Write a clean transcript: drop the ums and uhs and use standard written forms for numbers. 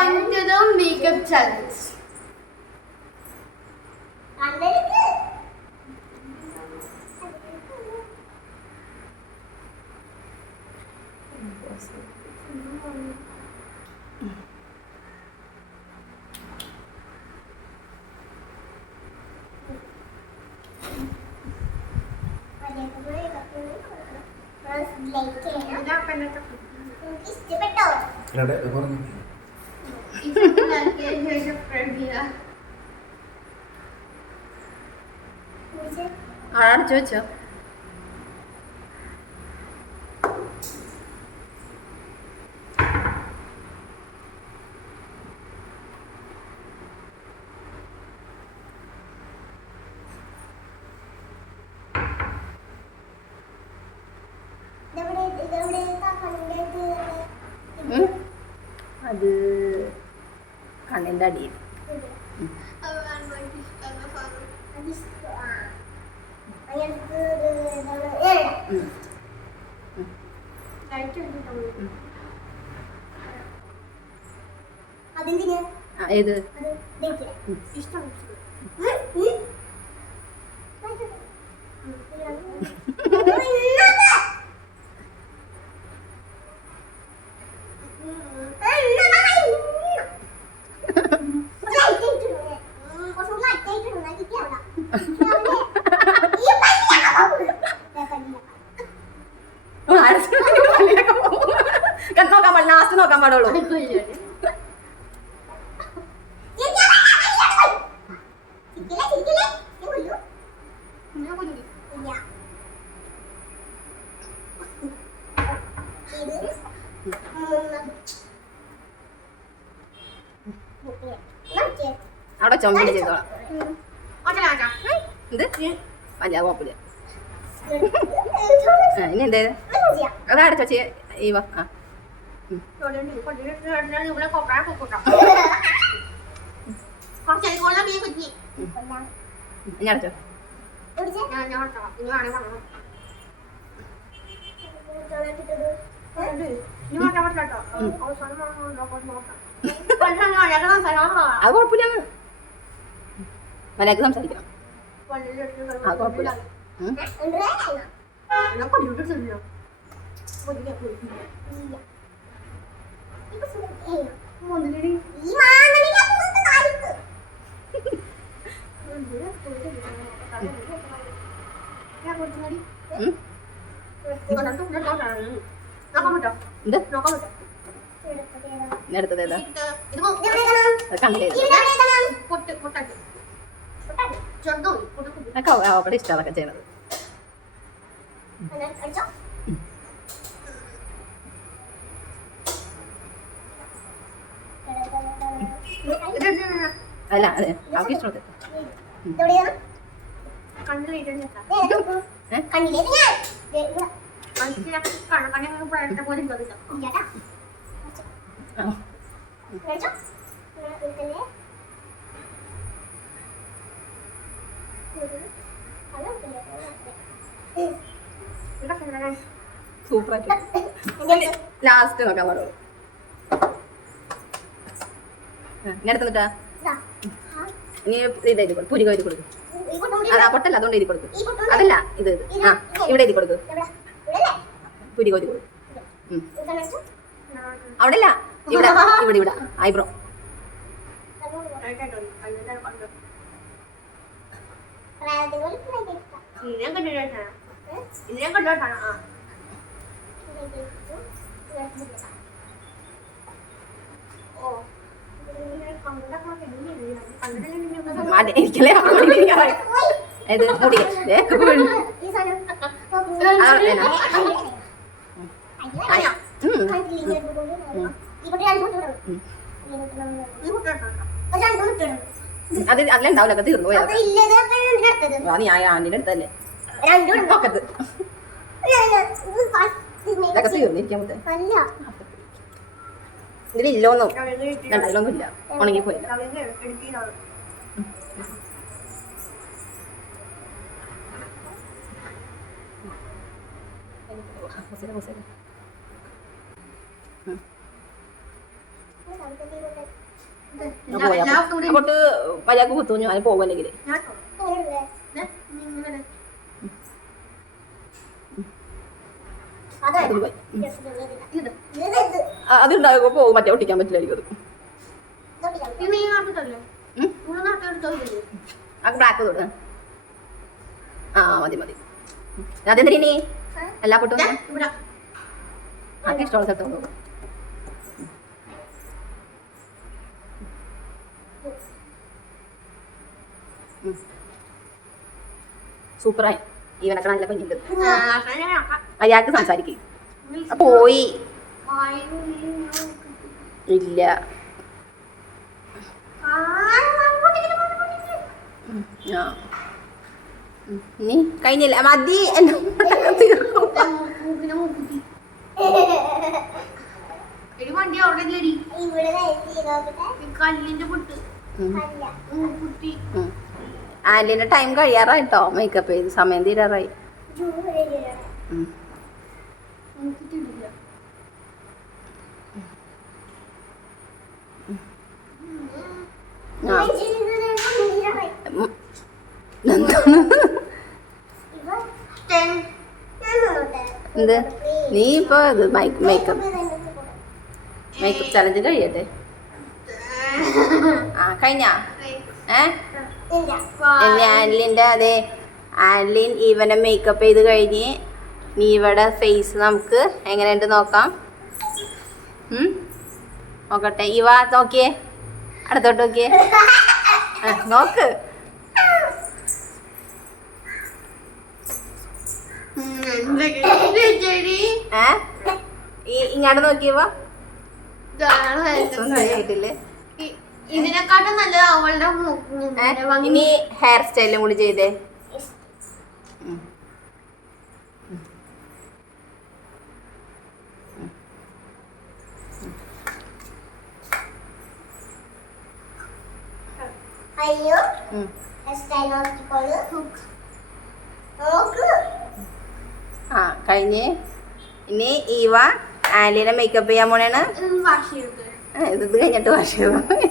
going to the makeup challenge. ആരാണ് ചോദിച്ചോ? അത് കണ്ണിൻ്റെ അടിയിൽ. ഏത് നോക്കാൻ പാടില്ല, ലാസ്റ്റ് നോക്കാൻ പാടുള്ളൂ. അവിടെ ചൊമ്പി ചെയ്തോളാം. ഇത് പഞ്ചാബ് കുഴപ്പമില്ല. ഇനി എന്തേ അതാണ് ചോച്ചി ഈ വാ. ആ ഞാൻ അടച്ചോ. അത് കുഴപ്പമില്ല, മര്യാദക്ക് സംസാരിക്കണം. ആ കുഴപ്പമില്ല. എടുത്തത് ഏതാ? അവിടെ ഇഷ്ടം അതൊക്കെ ചെയ്യണത്. അല്ല അതെ അവർക്ക് ഇഷ്ടം. സൂപ്പറായിട്ട് ലാസ്റ്റ് നോക്കാൻ പാടുള്ളൂ. ഇങ്ങനെ എടുത്തിട്ടാ ഇനി ഇത് എഴുതി കൊടുക്കും, പുരിക എഴുതി കൊടുക്കും. അതാ പൊട്ടല്ല, അതുകൊണ്ട് എഴുതി കൊടുക്കും. അതല്ല ഇത് ആ ഇവിടെ എഴുതി കൊടുക്കും, പുരിക എഴുതി കൊടുക്കും. അവിടെ അല്ല, ഇവിടെ ഇവിടെ ഇവിടെ ഐബ്രോ. എനിക്കല്ലേ ഇത് മുടി അത് അതിലുണ്ടാവില്ല, ഒക്കെ തീർന്നു പോയത്. നീ ആ ആണ്ടിന്റെ അടുത്തല്ലേ നോക്കത്ത് ഇതൊക്കെ തീർന്നിരിക്കാൻ ഇതിലില്ലോന്നും ഇതിലൊന്നും ഇല്ല, ഉണങ്ങി പോയില്ല. അങ്ങോട്ട് മര്യാദക്ക് കുത്തുന്നു ഞാൻ പോകുമല്ലെങ്കിൽ അതുണ്ടാകുമ്പോ പോകും മറ്റേ ഒട്ടിക്കാൻ പറ്റില്ലായിരിക്കും അത് ബ്ലാക്ക് തൊട്ട് ആ മതി മതി അതെന്തിനീ എല്ലാ പൊട്ടും ആക്കെ ഇഷ്ടമുള്ള സ്ഥലത്ത് സൂപ്പറായി ഈവനൊക്കെ നല്ല ഭംഗിയുണ്ട് അയാൾക്ക് സംസാരിക്കും പോയി ഇല്ല നീ കഴിഞ്ഞില്ല മതി ആലിന്റെ ടൈം കഴിയാറായിട്ടോ മേക്കപ്പ് ചെയ്ത് സമയം തീരാറായി എന്ത് നീ ഇപ്പൊ ഇത് മേക്കപ്പ് ചലഞ്ച് കഴിയട്ടെ ആ കഴിഞ്ഞാ ആൻലിൻ്റെ അതെ ആൻലിൻ ഇവനെ മേക്കപ്പ് ചെയ്ത് കഴിഞ്ഞ് നീ ഇവിടെ ഫേസ് നമുക്ക് എങ്ങനെയുണ്ട് നോക്കാം നോക്കട്ടെ ഇവ നോക്കിയേ അടുത്തോട്ട് നോക്കിയേ നോക്ക് ഇങ്ങോട്ട് നോക്കിയവ ആയിട്ടില്ലേ ഇതിനെക്കാട്ടും നല്ലത് അവളുടെ ഇനി ഹെയർ സ്റ്റൈലും കൂടി ചെയ്തേ ആ കഴിഞ്ഞ് ഇനി ഈവ ആലിനെ മേക്കപ്പ് ചെയ്യാൻ പോണേണ് ഇത് കഴിഞ്ഞിട്ട് വാഷ് ചെയ്തു